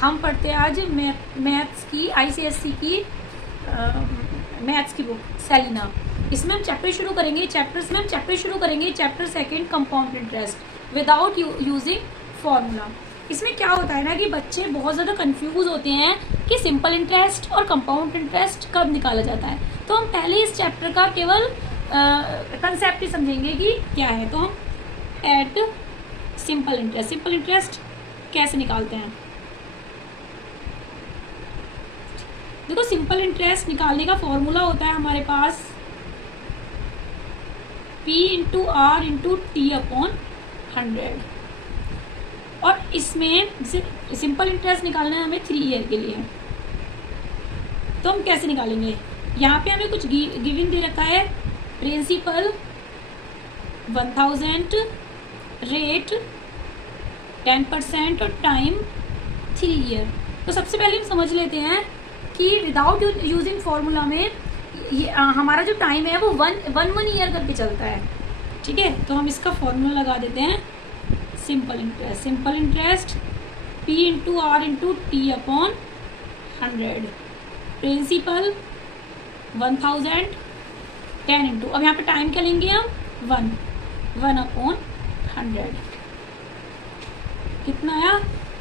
हम पढ़ते हैं आज मैथ्स की ICSE की मैथ्स की बुक सेलिना। इसमें हम चैप्टर शुरू करेंगे chapter second compound interest without using formula. इसमें क्या होता है ना कि बच्चे बहुत ज़्यादा कंफ्यूज होते हैं कि सिंपल इंटरेस्ट और कंपाउंड इंटरेस्ट कब निकाला जाता है। तो हम पहले इस चैप्टर का केवल कंसेप्ट ही समझेंगे कि क्या है। तो हम एट सिंपल इंटरेस्ट कैसे निकालते हैं। देखो सिंपल इंटरेस्ट निकालने का फॉर्मूला होता है हमारे पास P into r into t upon 100। और इसमें सिंपल इंटरेस्ट निकालना है हमें 3 ईयर के लिए। तो हम कैसे निकालेंगे, यहाँ पे हमें कुछ गिवन दे रखा है। प्रिंसिपल 1000, रेट 10% और टाइम 3 ईयर। तो सबसे पहले हम समझ लेते हैं कि विदाउट यूजिंग फॉर्मूला में ये हमारा जो टाइम है वो वन ईयर करके चलता है। ठीक है, तो हम इसका फॉर्मूला लगा देते हैं। Simple interest P into r into t upon 100। Principal 1000, 10 into, अब यहाँ पे टाइम क्या लेंगे हम 1 अपॉन 100। कितना आया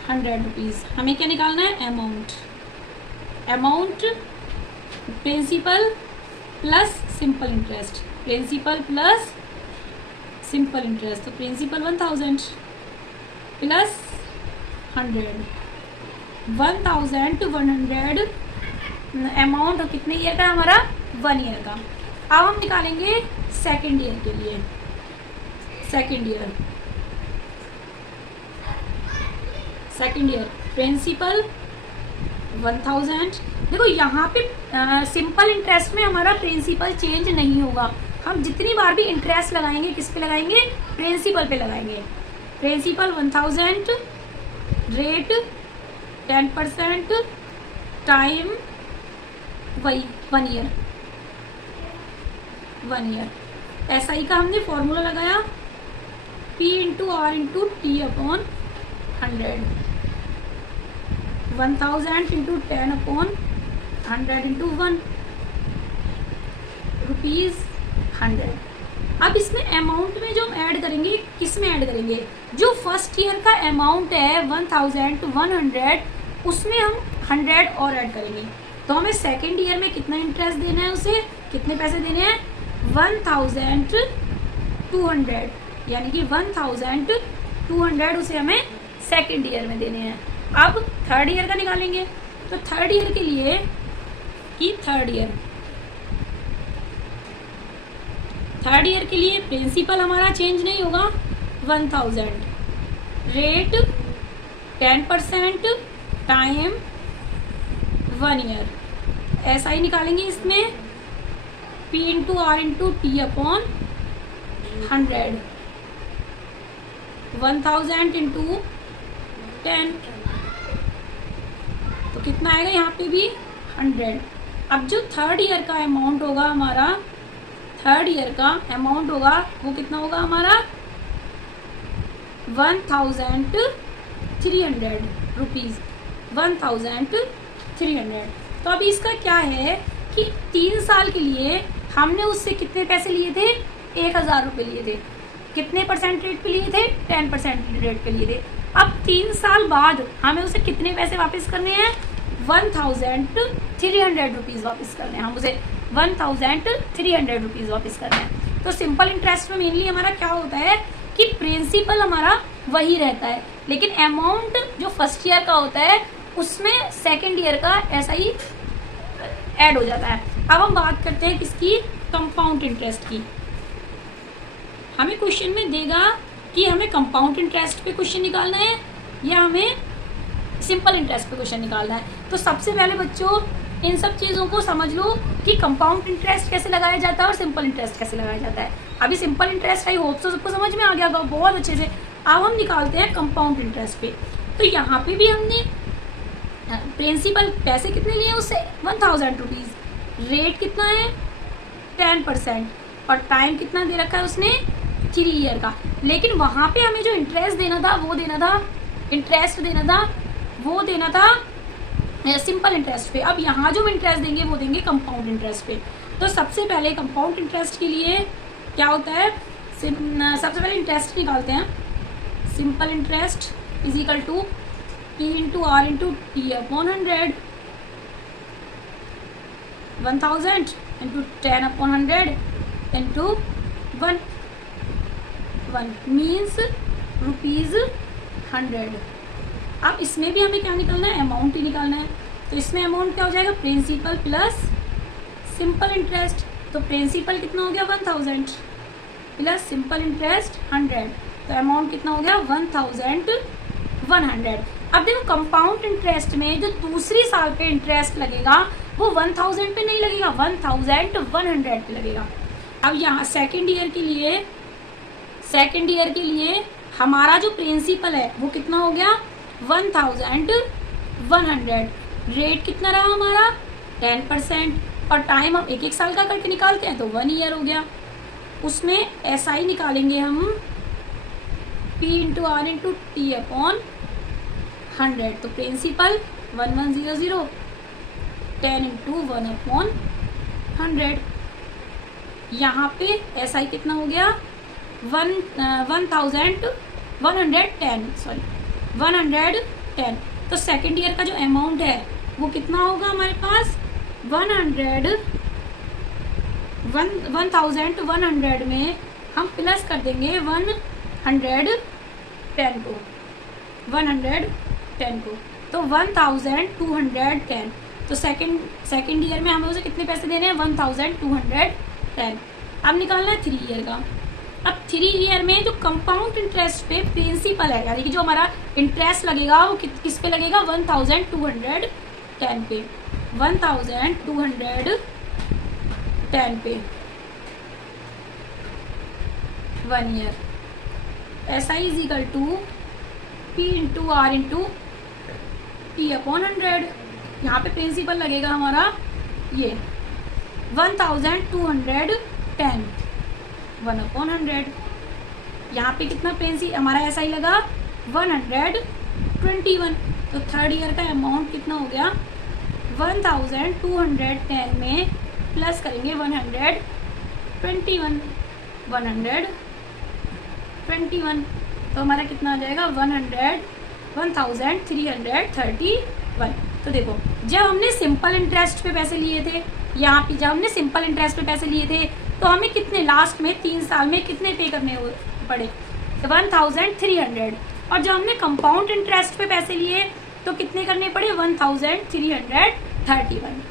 100 रुपीज़। हमें क्या निकालना है amount principal plus simple interest तो प्रिंसिपल 1000 प्लस 100 1000 to 100 अमाउंट कितने ईयर का हमारा 1 ईयर का। अब हम निकालेंगे सेकेंड ईयर के लिए। Second year principal 1000। देखो यहाँ पे सिंपल इंटरेस्ट में हमारा प्रिंसिपल चेंज नहीं होगा। हम जितनी बार भी इंटरेस्ट लगाएंगे किस पे लगाएंगे, प्रिंसिपल पे लगाएंगे। प्रिंसिपल 1000, रेट 10%, टाइम वही 1 ईयर। SI का हमने फॉर्मूला लगाया P into r into t upon 100। 1000 into 10 upon 100 into 1 rupees 100। अब इसमें अमाउंट में जो हम ऐड करेंगे, किस में ऐड करेंगे, जो फर्स्ट ईयर का अमाउंट है 1000 to 100 उसमें हम 100 और ऐड करेंगे। तो हमें सेकेंड ईयर में कितना इंटरेस्ट देना है, उसे कितने पैसे देने हैं 1200, यानी कि 1200 उसे हमें सेकेंड ईयर में देने हैं। अब थर्ड ईयर का निकालेंगे। तो थर्ड ईयर के लिए थर्ड ईयर के लिए प्रिंसिपल हमारा चेंज नहीं होगा 1000, रेट 10%, टाइम 1 ईयर। SI निकालेंगे इसमें P into r into t upon 100। 1000 into 10 तो कितना आएगा यहाँ पे भी 100। अब जो थर्ड ईयर का अमाउंट होगा हमारा, वो कितना होगा हमारा 1300 रुपीज़। 1300। तो अभी इसका क्या है कि 3 साल के लिए हमने उससे कितने पैसे लिए थे, 1000 रुपये लिए थे। कितने परसेंट रेट पे लिए थे, 10% रेट पे लिए थे। अब 3 साल बाद हमें उसे कितने पैसे वापस करने हैं, 1300 रुपीज़ वापस करने हैं। हम उसे 1300 रुपीज़ वापस करने हैं। तो सिंपल इंटरेस्ट में मेनली हमारा क्या होता है कि प्रिंसिपल हमारा वही रहता है, लेकिन अमाउंट जो फर्स्ट ईयर का होता है उसमें सेकेंड ईयर का ऐसा ही ऐड हो जाता है। अब हम बात करते हैं किसकी, कंपाउंड इंटरेस्ट की। हमें क्वेश्चन में देगा कि हमें कंपाउंड इंटरेस्ट पे क्वेश्चन निकालना है या हमें सिंपल इंटरेस्ट पे क्वेश्चन निकालना है। तो सबसे पहले बच्चों इन सब चीज़ों को समझ लो कि कंपाउंड इंटरेस्ट कैसे लगाया जाता है और सिंपल इंटरेस्ट कैसे लगाया जाता है। अभी सिंपल इंटरेस्ट आई होप तो सबको समझ में आ गया होगा बहुत अच्छे से। अब हम निकालते हैं कंपाउंड इंटरेस्ट पे। तो यहाँ पे भी हमने प्रिंसिपल पैसे कितने लिए उससे 1000 रुपीज़, रेट कितना है 10% और टाइम कितना दे रखा है उसने 3 ईयर का। लेकिन वहाँ पे हमें जो इंटरेस्ट देना था वो देना था सिंपल इंटरेस्ट पे। अब यहाँ जो हम इंटरेस्ट देंगे वो देंगे कंपाउंड इंटरेस्ट पे। तो सबसे पहले कंपाउंड इंटरेस्ट के लिए क्या होता है, सबसे पहले इंटरेस्ट निकालते हैं। Simple interest is equal to P into r into t upon 100, 1000 into 10 upon 100 into 1 means ₹100। अब इसमें भी हमें क्या निकालना है, अमाउंट ही निकालना है। तो इसमें अमाउंट क्या हो जाएगा, प्रिंसिपल प्लस सिंपल इंटरेस्ट। तो प्रिंसिपल कितना हो गया 1000 प्लस सिंपल इंटरेस्ट 100, तो अमाउंट कितना हो गया 1100। अब देखो कंपाउंड इंटरेस्ट में जो दूसरी साल पे इंटरेस्ट लगेगा वो 1000 पे नहीं लगेगा, 1100 पे लगेगा। अब यहाँ सेकेंड ईयर के लिए हमारा जो प्रिंसिपल है वो कितना हो गया 1100। रेट कितना रहा हमारा 10%, और टाइम हम एक एक साल का करके निकालते हैं तो 1 ईयर हो गया। उसमें SI निकालेंगे हम P into r into t upon 100। तो प्रिंसिपल 1100, 10 इंटू 1 अपॉन 100। यहाँ पे SI कितना हो गया 110। तो सेकेंड ईयर का जो अमाउंट है वो कितना होगा हमारे पास 1100 में हम प्लस कर देंगे 110 को, तो 1210। तो सेकेंड ईयर में हमें उसे कितने पैसे देने हैं 1210। अब निकालना है 3 ईयर का। अब 3 ईयर में जो कंपाउंड इंटरेस्ट पे प्रिंसिपल है, यानी कि जो हमारा इंटरेस्ट लगेगा वो किस पे लगेगा 1210 पे, 1210 पे 1 year. SI is equal to P into r into t upon 100। यहाँ पे प्रिंसिपल लगेगा हमारा ये 1210, 1 अपॉन 100। यहाँ पे कितना हमारा SI लगा 121। तो थर्ड ईयर का अमाउंट कितना हो गया 1210 में प्लस करेंगे 121, तो हमारा कितना आ जाएगा 1331। तो देखो जब हमने सिंपल इंटरेस्ट पे पैसे लिए थे, यहाँ पे जब हमने सिंपल इंटरेस्ट पे पैसे लिए थे तो हमें कितने लास्ट में 3 साल में कितने पे करने पड़े 1300। और जब हमने कंपाउंड इंटरेस्ट पे पैसे लिए तो कितने करने पड़े 1331।